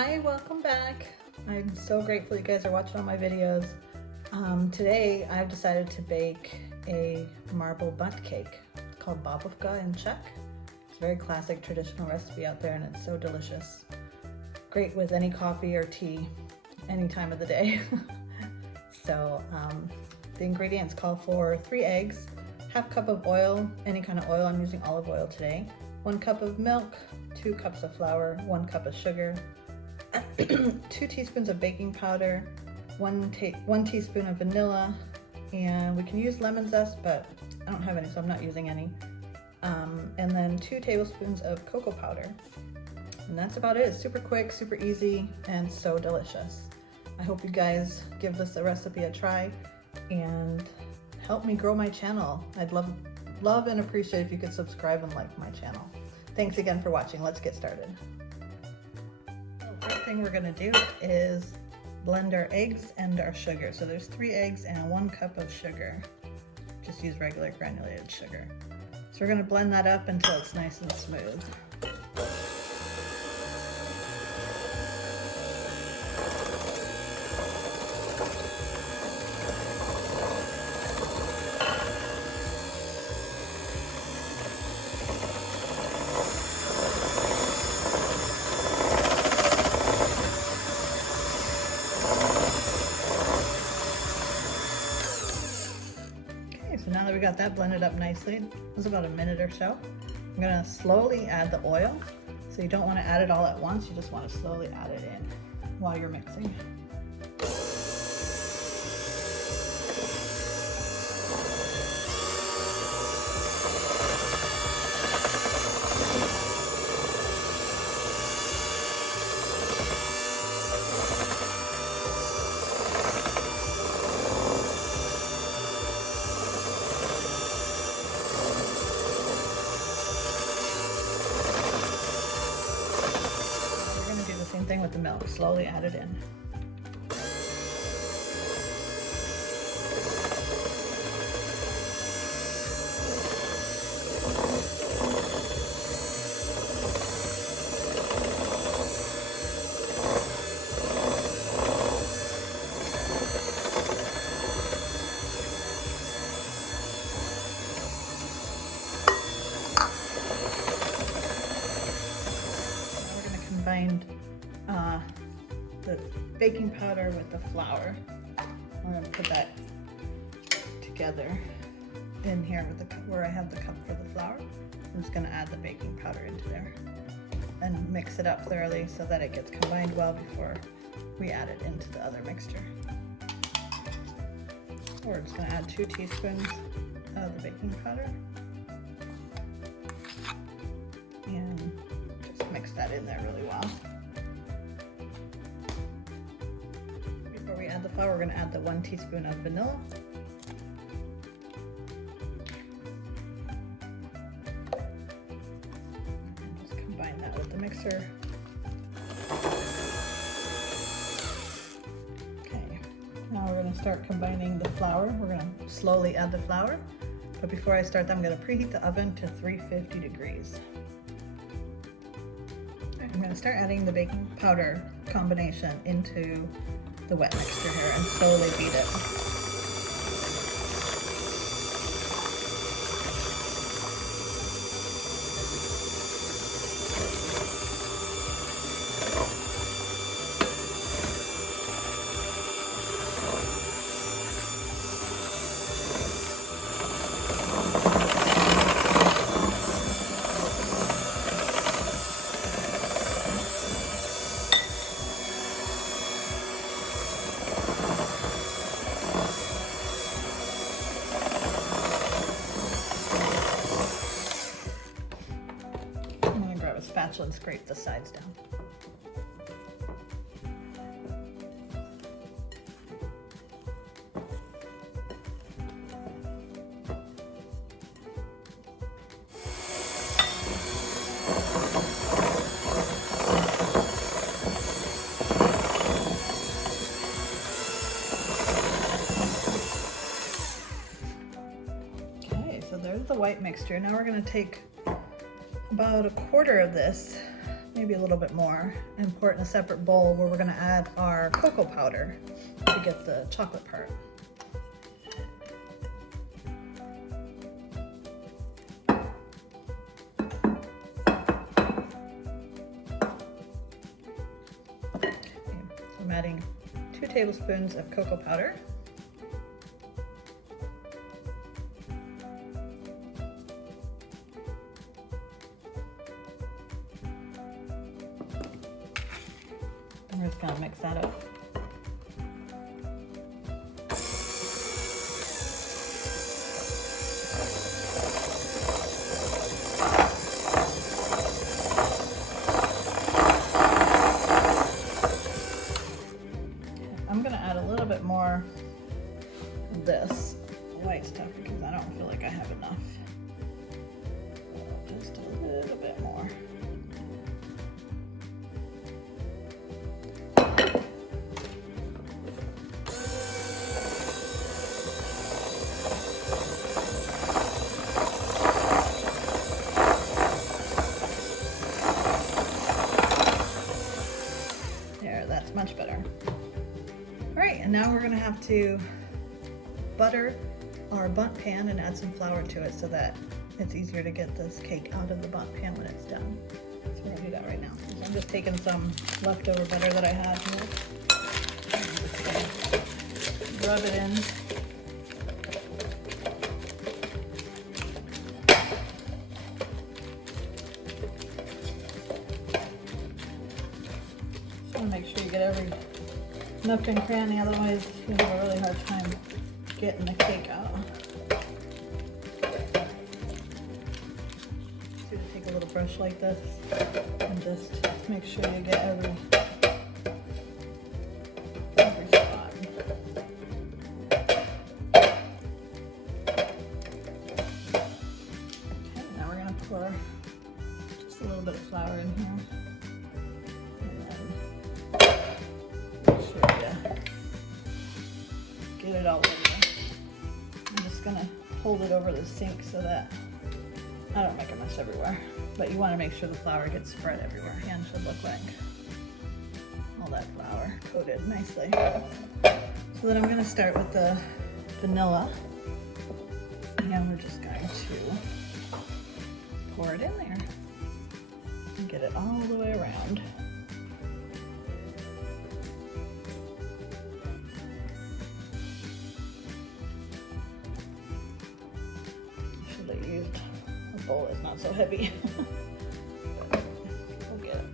Hi, welcome back. I'm so grateful you guys are watching all my videos. Today I've decided to bake a marble bundt cake. It's called Babovka in Czech. It's a very classic traditional recipe out there and it's so delicious. Great with any coffee or tea, any time of the day. So the ingredients call for 3 eggs, half cup of oil, any kind of oil, I'm using olive oil today, 1 cup of milk, 2 cups of flour, 1 cup of sugar, 2 teaspoons of baking powder, 1 teaspoon of vanilla, and we can use lemon zest, but I don't have any, so I'm not using any. And then 2 tablespoons of cocoa powder. And that's about it. It's super quick, super easy, and so delicious. I hope you guys give this recipe a try and help me grow my channel. I'd love and appreciate if you could subscribe and like my channel. Thanks again for watching. Let's get started. The first thing we're gonna do is blend our eggs and our sugar. So there's 3 eggs and 1 cup of sugar. Just use regular granulated sugar. So we're gonna blend that up until it's nice and smooth. So now that we got that blended up nicely, it was about a minute or so. I'm gonna slowly add the oil. So you don't wanna add it all at once, you just wanna slowly add it in while you're mixing. Same thing with the milk, slowly add it in. Now we're going to combine the baking powder with the flour. I'm going to put that together in here with the cup where I have the cup for the flour. I'm just going to add the baking powder into there and mix it up thoroughly so that it gets combined well before we add it into the other mixture. We're just going to add 2 teaspoons of the baking powder and just mix that in there really well. Before we add the flour, we're going to add the 1 teaspoon of vanilla. And just combine that with the mixer. Okay, now we're going to start combining the flour. We're going to slowly add the flour, but before I start that, I'm going to preheat the oven to 350 degrees. I'm going to start adding the baking powder combination into the wet mixture here and slowly beat it. A spatula and scrape the sides down. Okay, so there's the white mixture. Now we're going to take about a quarter of this maybe a little bit more, and pour it in a separate bowl where we're gonna add our cocoa powder to get the chocolate part. Okay, so I'm adding 2 tablespoons of cocoa powder. We're just gonna mix that up. I'm gonna add a little bit more of this white stuff because I don't feel like I have enough. Just a little bit more. That's much better. All right, and now we're gonna have to butter our bundt pan and add some flour to it so that it's easier to get this cake out of the bundt pan when it's done. So we're gonna do that right now. So I'm just taking some leftover butter that I had here. I'm just gonna rub it in. Make sure you get every nook and cranny, otherwise you'll have a really hard time getting the cake out. So you take a little brush like this and just make sure you get every spot. Okay, now we're gonna pour just a little bit of flour in here. Get it all over. I'm just gonna hold it over the sink so that I don't make a mess everywhere. But you want to make sure the flour gets spread everywhere. Hand should look like all that flour coated nicely. So then I'm gonna start with the vanilla. And we're just going to pour it in there and get it all the way around. I used a bowl that's not so heavy. But we'll get it.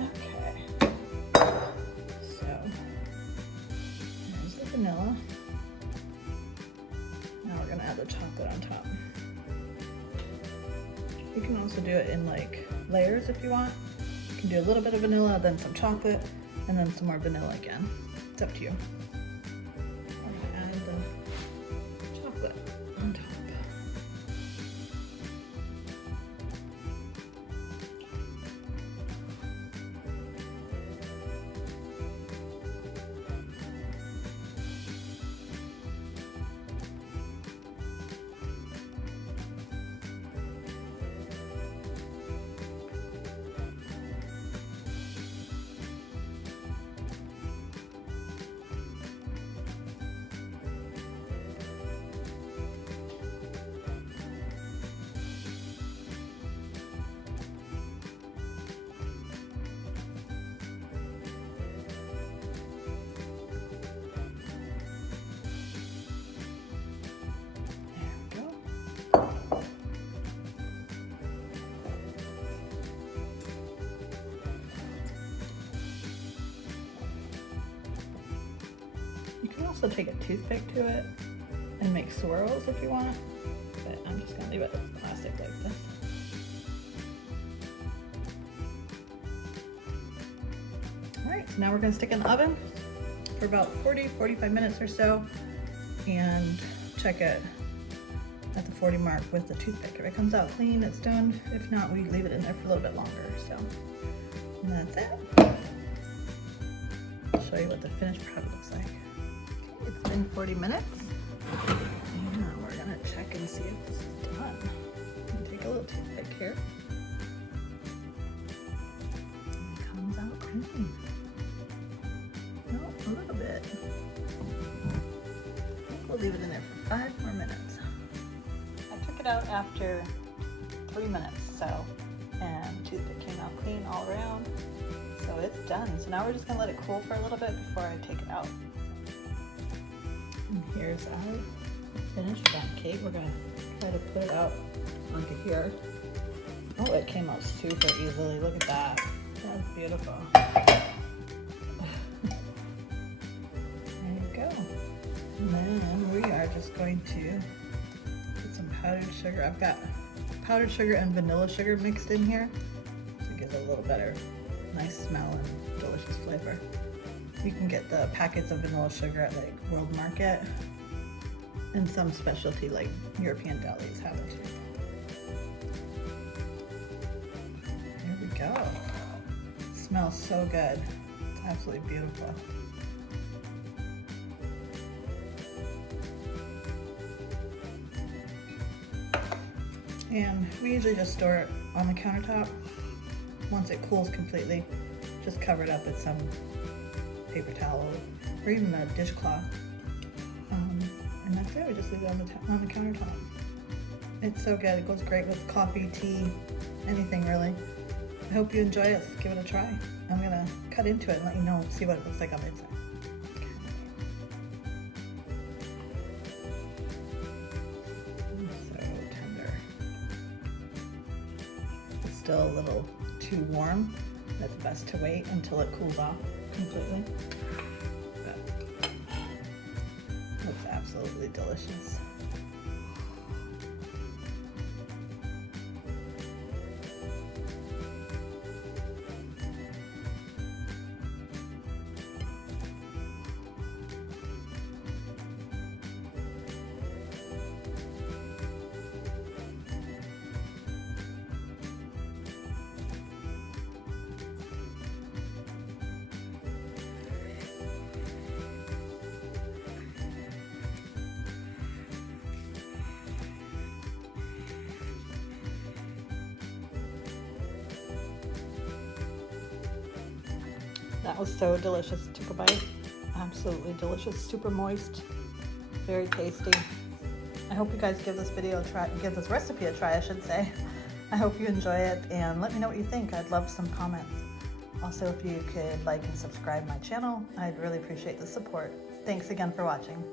Okay. So there's the vanilla. Now we're gonna add the chocolate on top. You can also do it in like layers if you want. You can do a little bit of vanilla, then some chocolate, and then some more vanilla again. It's up to you. I'm gonna add the chocolate on top. You can also take a toothpick to it and make swirls if you want, but I'm just gonna leave it as plastic like this. All right, so now we're gonna stick it in the oven for about 40-45 minutes or so and check it at the 40 mark with the toothpick. If it comes out clean, it's done. If not, we leave it in there for a little bit longer. So and that's it. I'll show you what the finished product looks like. Okay, it's been 40 minutes. Now we're gonna check and see if this is done. Take a little toothpick here. And it comes out clean. No, a little bit. I think we'll leave it in there for 5 more minutes. I took it out after 3 minutes, so, and toothpick came out clean all around. So it's done. So now we're just gonna let it cool for a little bit before I take it out. And here's our finished bundt cake. We're gonna try to put it out onto here. Oh, it came out super easily. Look at that. That's beautiful. There you go. And then we are just going to put some powdered sugar. I've got powdered sugar and vanilla sugar mixed in here to give it a little better nice smell and delicious flavor. You can get the packets of vanilla sugar at like World Market, and some specialty like European delis have it too. There we go. It smells so good. It's absolutely beautiful. And we usually just store it on the countertop. Once it cools completely, just cover it up with some paper towel or even a dishcloth. And that's it, we just leave it on the countertop. It's so good, it goes great with coffee, tea, anything really. I hope you enjoy it, give it a try. I'm gonna cut into it and let you know, see what it looks like on the inside. So tender. It's still a little too warm. That's best to wait until it cools off completely. But looks absolutely delicious. That was so delicious. Took a bite. Absolutely delicious. Super moist. Very tasty. I hope you guys give this video a try. Give this recipe a try, I should say. I hope you enjoy it and let me know what you think. I'd love some comments. Also, if you could like and subscribe my channel, I'd really appreciate the support. Thanks again for watching.